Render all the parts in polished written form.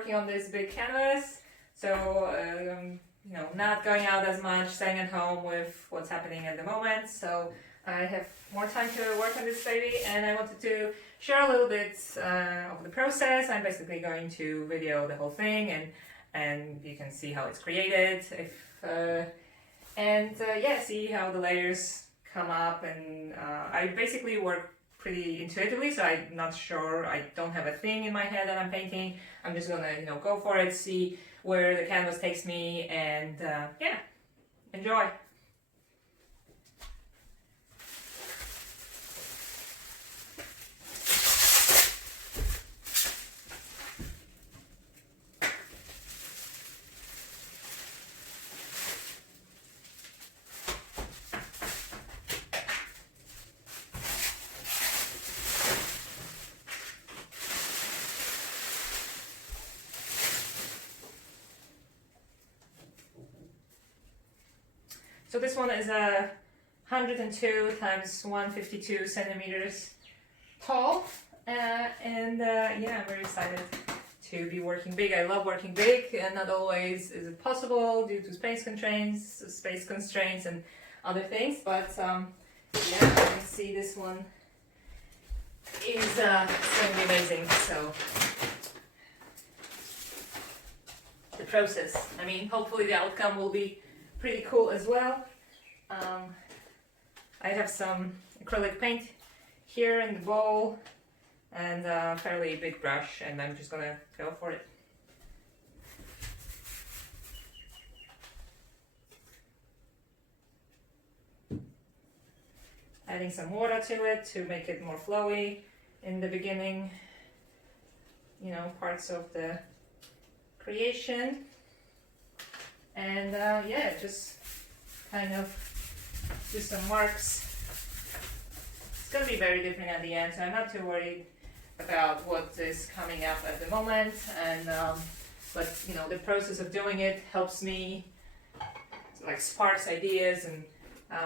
working on this big canvas, so you know, not going out as much, staying at home with what's happening at the moment. So I have more time to work on this baby, and I wanted to share a little bit of the process. I'm basically going to video the whole thing, and you can see how it's created. Yeah, see how the layers come up, and I basically work pretty intuitively, so I'm not sure, I don't have a thing in my head that I'm painting. I'm just gonna, you know, go for it, see where the canvas takes me, and yeah, enjoy. So this one is a 102 times 152 centimeters tall, yeah, I'm very excited to be working big. I love working big, and not always is it possible due to space constraints and other things, but yeah, you can see this one is going to be amazing. So the process, I mean, hopefully the outcome will be pretty cool as well. I have some acrylic paint here in the bowl and a fairly big brush, and I'm just gonna go for it. Adding some water to it to make it more flowy in the beginning, you know, parts of the creation. And yeah, just kind of do some marks. It's gonna be very different at the end, so I'm not too worried about what is coming up at the moment. And but you know, the process of doing it helps me, like, sparks ideas and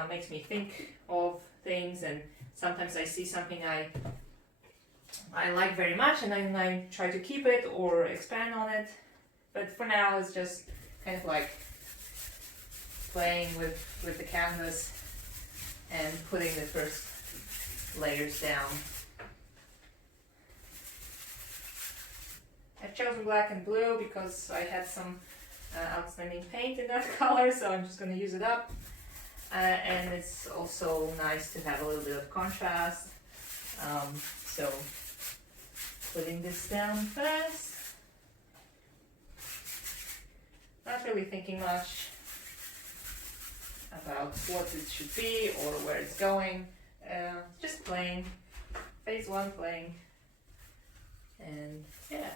makes me think of things. And sometimes I see something I like very much, and then I try to keep it or expand on it. But for now, it's just kind of like playing with the canvas and putting the first layers down. I've chosen black and blue because I had some outstanding paint in that color, so I'm just going to use it up. And it's also nice to have a little bit of contrast. So putting this down first. Not really thinking much about what it should be or where it's going. Just playing. Phase one playing. And yeah.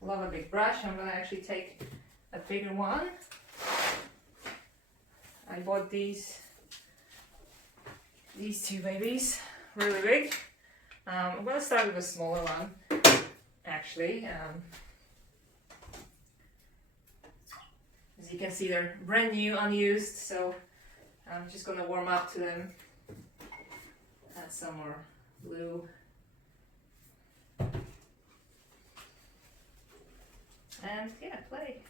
Love a big brush. I'm gonna actually take a bigger one. I bought these two babies, really big. I'm gonna start with a smaller one, actually. As you can see, they're brand new, unused, so I'm just gonna warm up to them. Add some more blue. And yeah, play.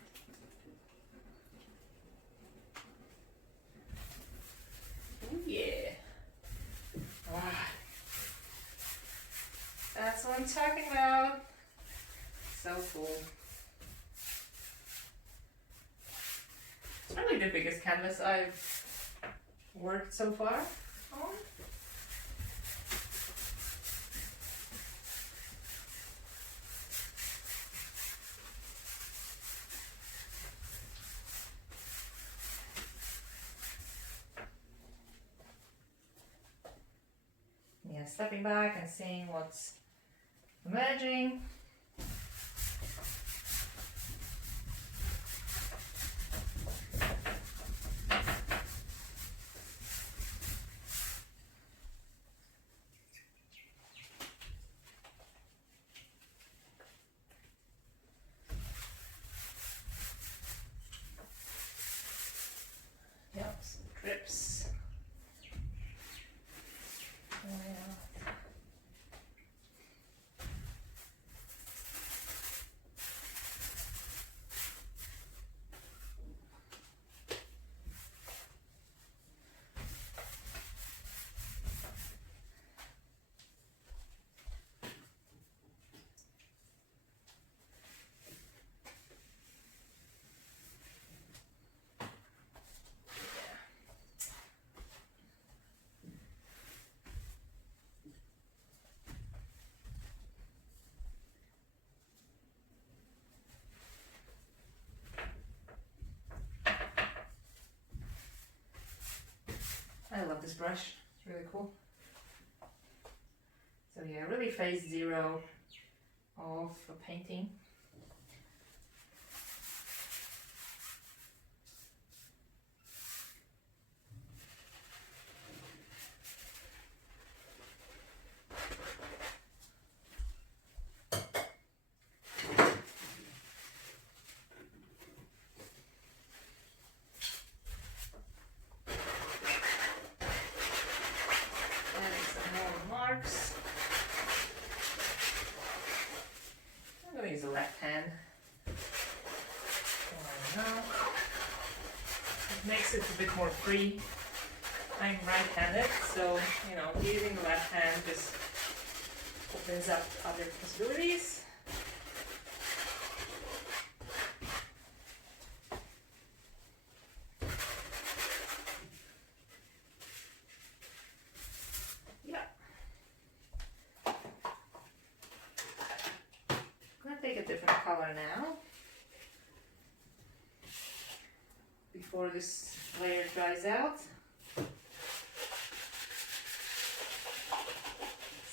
Ooh, yeah. Ah. That's what I'm talking about. So cool. It's probably the biggest canvas I've worked so far on. Yeah, stepping back and seeing what's emerging. Yep, some drips. Yeah. I love this brush, it's really cool. So yeah, really phase zero of painting. Marks. I'm going to use the left hand. Now. It makes it a bit more free. I'm right-handed, so you know, using the left hand just opens up other possibilities. Take a different color now before this layer dries out.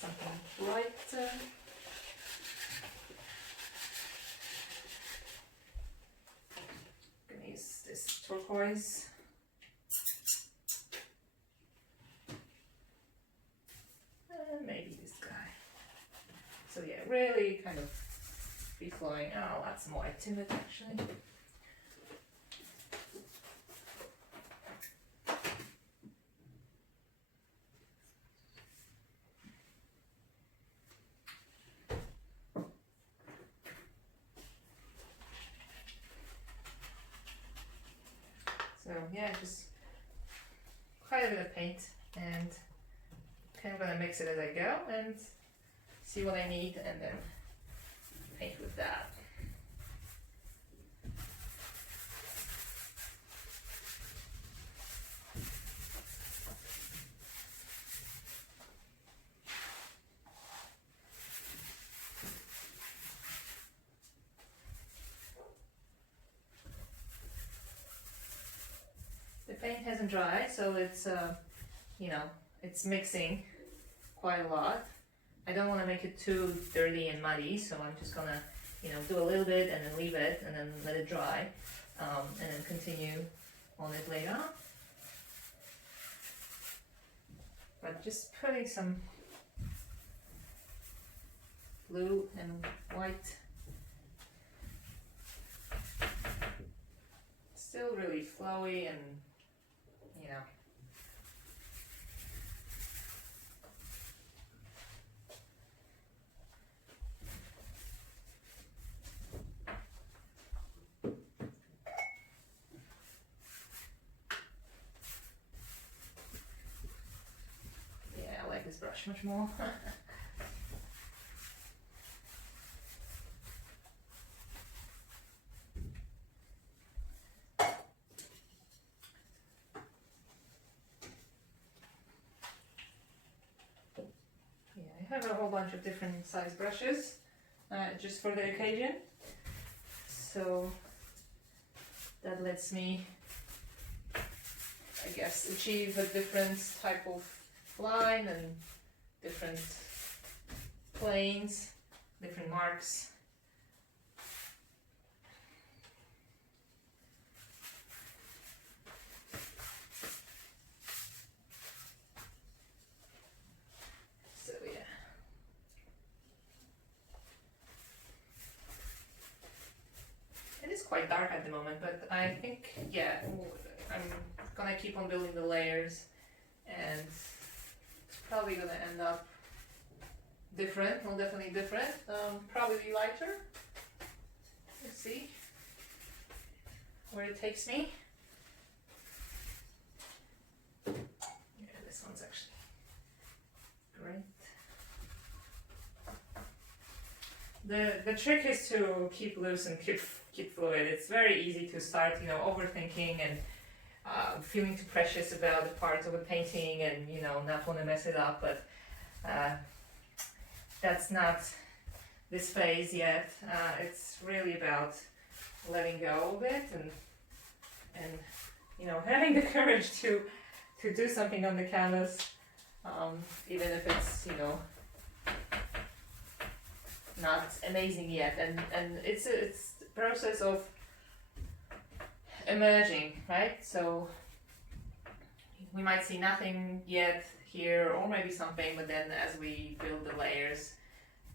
Something brighter. I'm gonna use this turquoise. And maybe this guy. So yeah, really kind of free flowing. I'll add some white to it actually. So yeah, just quite a bit of paint, and kind of gonna mix it as I go and see what I need, and then paint with that. The paint hasn't dried, so it's you know, it's mixing quite a lot. I don't want to make it too dirty and muddy, so I'm just gonna, you know, do a little bit and then leave it and then let it dry, and then continue on it later. But just putting some blue and white. Still really flowy and, you know, this brush much more. Yeah, I have a whole bunch of different size brushes just for the occasion, so that lets me, I guess, achieve a different type of line and different planes, different marks. So yeah. It is quite dark at the moment, but I think, yeah, I'm gonna keep on building the layers, and probably gonna end up different, well, definitely different, probably lighter. Let's see where it takes me. Yeah, this one's actually great. The trick is to keep loose and keep fluid. It's very easy to start, you know, overthinking and feeling too precious about the parts of a painting, and you know, not want to mess it up, but that's not this phase yet. It's really about letting go of it and you know, having the courage to to do something on the canvas, even if it's, you know, not amazing yet, and it's a process of emerging, right? So we might see nothing yet here, or maybe something, but then as we build the layers,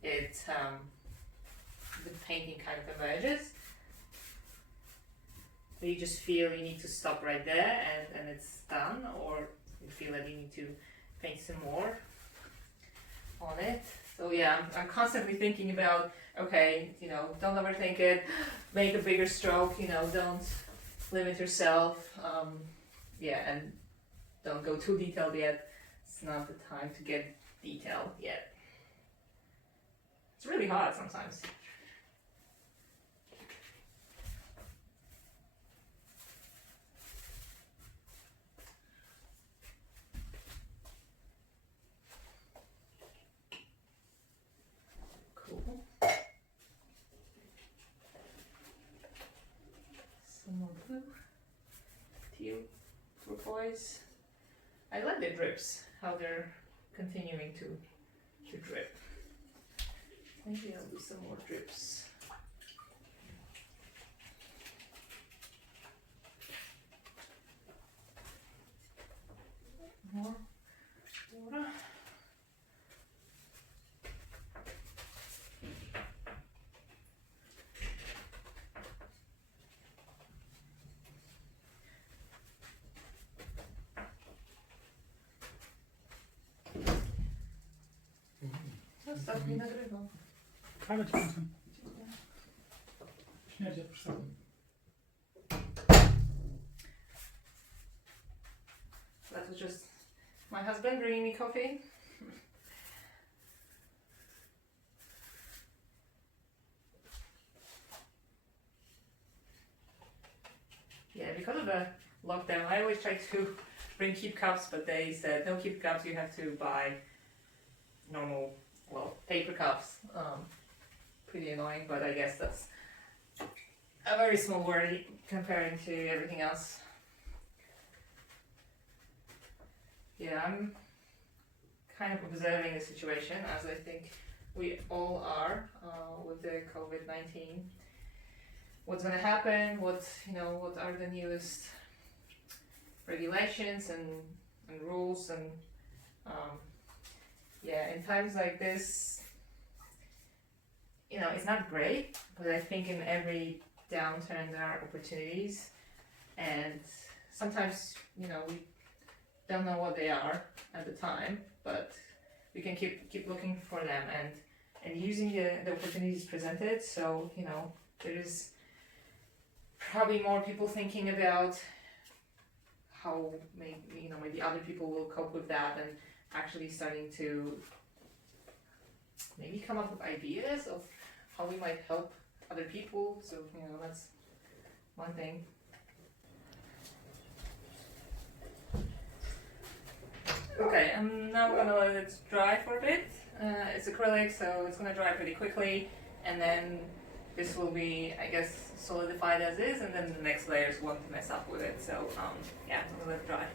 it the painting kind of emerges. So you just feel you need to stop right there and it's done, or you feel that you need to paint some more on it. So yeah, I'm constantly thinking about, okay, you know, don't overthink it, make a bigger stroke, you know, don't limit yourself, yeah, and don't go too detailed yet. It's not the time to get detailed yet. It's really hard sometimes. Cool. Some more blue. Teal turquoise. I like the drips, how they're continuing to drip. Maybe I'll do some more drips. More water. Zostaw mnie nagrywam. Ale czasem. Śmierdzie proszę. That was just my husband bringing me coffee. Yeah, because of the lockdown, I always try to bring keep cups, but they said no keep cups, you have to buy normal, well, paper cups. Pretty annoying, but I guess that's a very small word comparing to everything else. Yeah, I'm kind of observing the situation, as I think we all are, with the COVID-19. What's going to happen? What are the newest regulations and rules? And yeah, in times like this, you know, it's not great, but I think in every downturn there are opportunities, and sometimes, you know, we don't know what they are at the time, but we can keep looking for them and using the opportunities presented. So, you know, there's probably more people thinking about how maybe other people will cope with that, and actually starting to maybe come up with ideas of how we might help other people. So, you know, that's one thing. Okay, I'm now gonna let it dry for a bit. It's acrylic, so it's gonna dry pretty quickly, and then this will be, I guess, solidified as is, and then the next layers won't mess up with it. So yeah, I'm gonna let it dry.